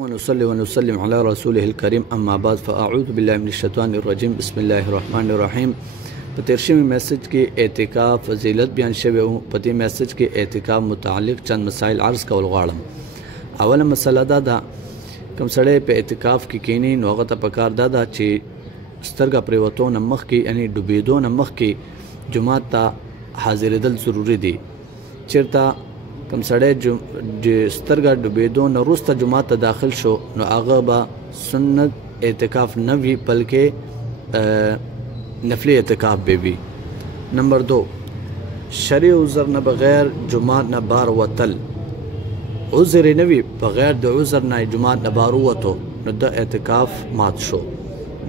ونصلي ونسلم على رسوله الكريم اما بعد فاعوذ بالله من الشیطان الرجیم بسم الله الرحمن الرحیم. په تیر شوي میسج کې اعتکاف فضیلت بیان شوی او په دې میسج کې اعتکاف متعلق چند مسائل عرض کول غواړم. اوله مسله دا ده کوم سړی په اعتکاف کې کینی نو هغه ته پکار دا ده چې سترګه پریوتو نه مخکې یعنی ډوبېدو نه مخکې جمعات ته حاضرېدل ضروري دي. چېرته کوم سړی سترګه ډوبېدو نه وروسته جمعات ته داخل شو نو هغه به سنت اعتکاف نه وي بلکې نفلی اعتکاف به وي. نمبر 2 شرعي عذر نه بغیر جمعات نه بار وتل. عذر نه وي بغیر د عذر نه جمعات نه بار ووتو نو د اعتکاف مات شو.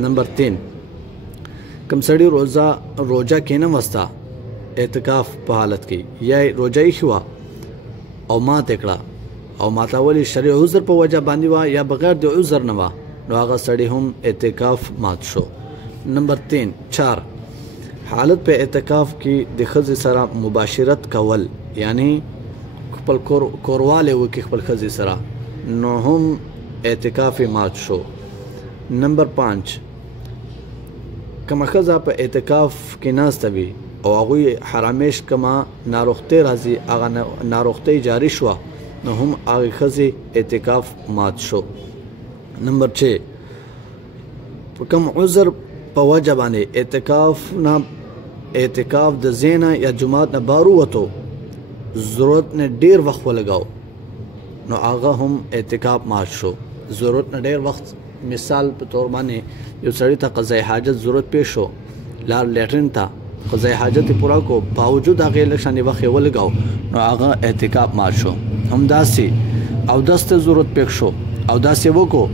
نمبر 3 کوم سړی روزه کې نه وستا اعتکاف په حالت کې یا روزه یې شو او مات کړه او ماتاولی شرعي عذر په وجه باندې وا یا بغیر د عذر نه وا نو هغه سړی هم اعتکاف مات شو. نمبر 4 حالت په اعتکاف کې د ښځې سره مباشرت کول یعنی خپل کورواله وکړي خپل ښځې سره نو هم اعتکاف مات شو. نمبر 5 کومه ښځه په اعتکاف کې ناسته وي او هغوی حرامیش کما ناروغتۍ راځي هغه ناروغتۍ جاری شوه نو هم هغې ښځې اعتکاف مات شو. نمبر 6 په کوم عذر په وجه باندې اعتکاف د زینه یا جماعت نه بار ووتو ضرورت نه ډیر وخت ولګاو نو هغه هم اعتکاف مات شو. ضرورت نه ډیر وخت مثال په طور باندې یو سړی ته قضای حاجت ضرورت پیښ شو لار لیټرین ته قضای حاجت پورا کو باوجود هغه لښنې وخت ولګاو نو هغه اعتکاف مات شو. همداسې او داسته ضرورت پیښ شو او داسې وکړو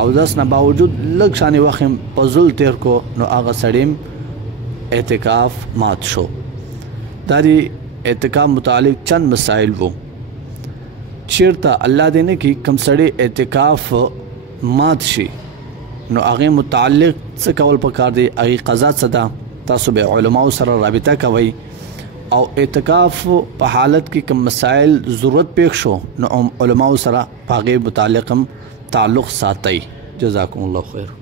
او داس نه باوجود لږ شانې وخت په زول تیر کو نو هغه سړی اعتکاف مات شو. دا دی اعتکاف متعلق چند مسائل وو. چیرته الله دې نه کی کم سړی اعتکاف مات شي نو هغه متعلق څه کول پکار دی هغه قضا څه ده تاسو به علماء سره رابطه کوئ او اعتکاف په حالت کې کوم مسائل ضرورت پیښ شو نو علماء سره هغه متعلق تعلق ساتئ. جزاکم الله خیر.